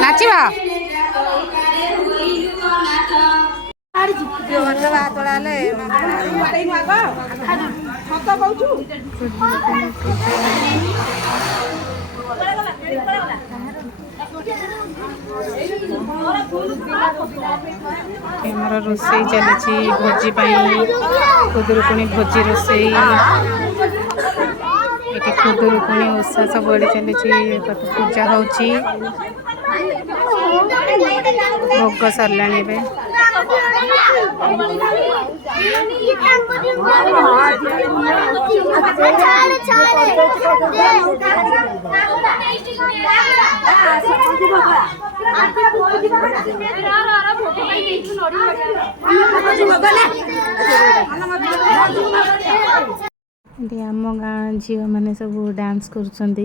नाचिबा ଆମର ରୋଷେଇ ଚାଲିଛି ଭୋଜି ପାଇଁ ଖୁଦୁରୁକୁଣୀ ଭୋଜି ରୋଷେଇ ଏଠି ଖୁଦୁରୁକୁଣୀ ଓଷା ସବୁଆଡ଼େ ଚାଲିଛି ପୂଜା ହେଉଛି ଭୋଗ ସରିଲାଣି ଏବେ आम गाँ झील मैंने सब डांस करुँच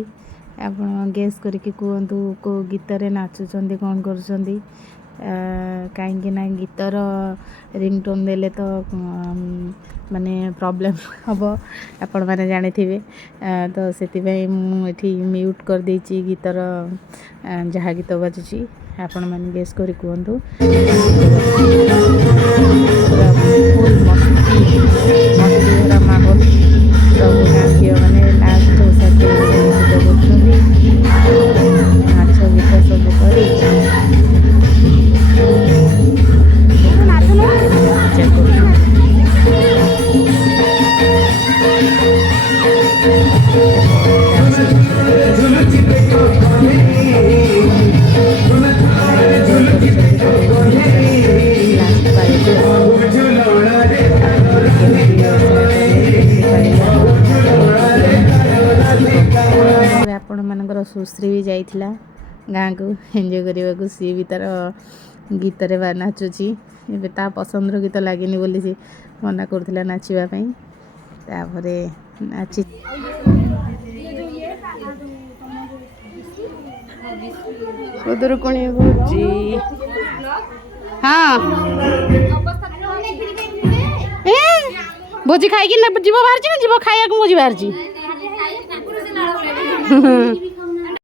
आप गेस करके कहतु को गीत नाचुंट कौन कर कहीं गीतर रिंगटोन देले तो माने प्रॉब्लम हम आपण मैंने जानी थे तो से मुझे म्यूट कर देची गीतर जहाँ गीत बाजुची आपण मैंने गेस कर कहतु फुल मस्ती मस्ती माहौल सब गाँ झील मैंने लास्ट नाच गीत सब कर आपण मानकर सुश्री भी जाइथिला गाँ को एंजॉय करने को सी भी तार गीत रे नाचुची ए ता पसंद गीत लगे बोली सी मना करथिला नाचिबा तापरे नाची खुदुरुकुणी भोजी हाँ भोजी खाई जीव बाहर जीव खाया भोजी बाहर